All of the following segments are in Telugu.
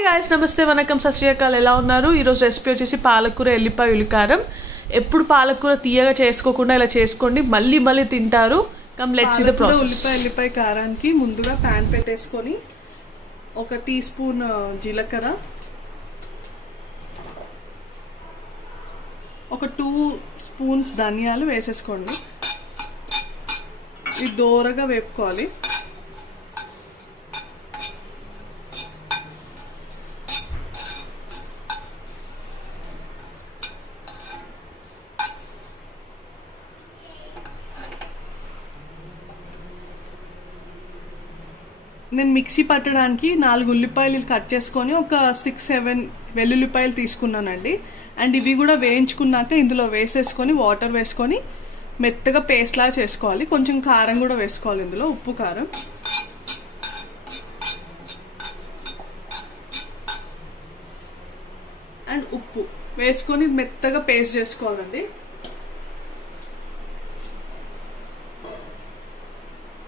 హాయ్ గాయ్స్, నమస్తే, వనకం, సత్ శ్రీ అకాల్. ఎలా ఉన్నారు? ఈరోజు రెసిపీ వచ్చేసి పాలకూర ఎల్లిపాయ ఉల్లికారం. ఎప్పుడు పాలకూర తీయగా చేసుకోకుండా ఇలా చేసుకోండి, మళ్ళీ మళ్ళీ తింటారు. Come let's see the process. ఉల్లిపాయ కారానికి ముందుగా ప్యాన్ పెట్టేసుకొని 1 టీ స్పూన్ జీలకర్ర, 2 స్పూన్స్ ధనియాలు వేసేసుకోండి. ఇది దోరగా వేపుకోవాలి. నేను మిక్సీ పట్టడానికి 4 ఉల్లిపాయలు కట్ చేసుకొని ఒక 6-7 వెల్లుల్లిపాయలు తీసుకున్నానండి. అండ్ ఇవి కూడా వేయించుకున్నాక ఇందులో వేసేసుకొని వాటర్ వేసుకొని మెత్తగా పేస్ట్ లాగా చేసుకోవాలి. కొంచెం కారం కూడా వేసుకోవాలి ఇందులో, ఉప్పు కారం. అండ్ ఉప్పు వేసుకొని మెత్తగా పేస్ట్ చేసుకోవాలండి.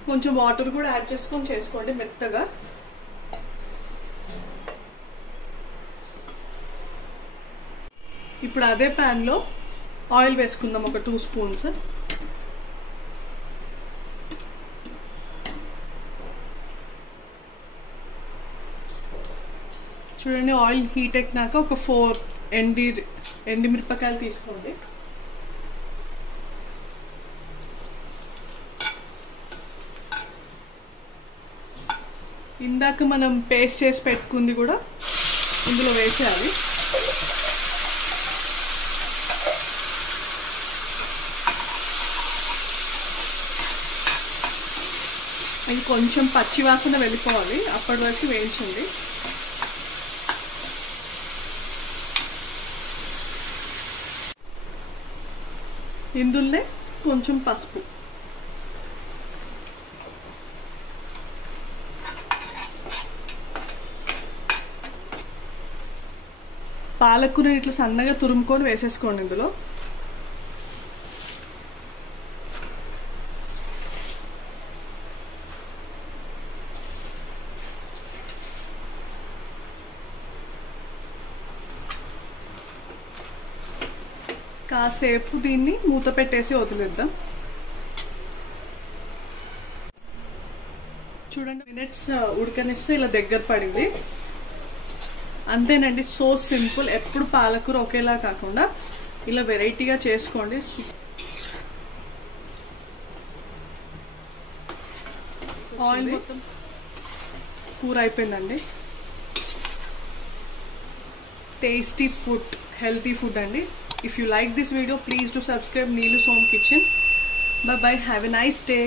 కొంచెం వాటర్ కూడా యాడ్ చేసుకొని చేసుకోండి మెత్తగా. ఇప్పుడు అదే ప్యాన్ లో ఆయిల్ వేసుకుందాం, ఒక 2 స్పూన్స్. చూడండి, ఆయిల్ హీట్ ఎక్కినాక ఒక 4 ఎండిమిరపకాయలు తీసుకోండి. ఇందాక మనం పేస్ట్ చేసి పెట్టుకుంది కూడా ఇందులో వేసేయాలి. ఇది కొంచెం పచ్చి వాసన వెళ్ళిపోవాలి, అప్పటి వరకు వేయించండి. ఇందులోనే కొంచెం పసుపు, పాలకూర ఇట్లా సన్నగా తురుముకొని వేసేసుకోండి ఇందులో. కాసేపు దీన్ని మూత పెట్టేసి వదిలేద్దాం. చూడండి, మినిట్స్ ఉడకనిస్తే ఇలా దగ్గర పడింది. అంతేనండి, సో సింపుల్. ఎప్పుడు పాలకూర ఒకేలా కాకుండా ఇలా వెరైటీగా చేసుకోండి. ఆయిల్ మొత్తం కూర అయిపోయిందండి. టేస్టీ ఫుడ్, హెల్తీ ఫుడ్ అండి. If you like this video, please do subscribe Neelu's Home Kitchen. Bye bye. Have a nice day.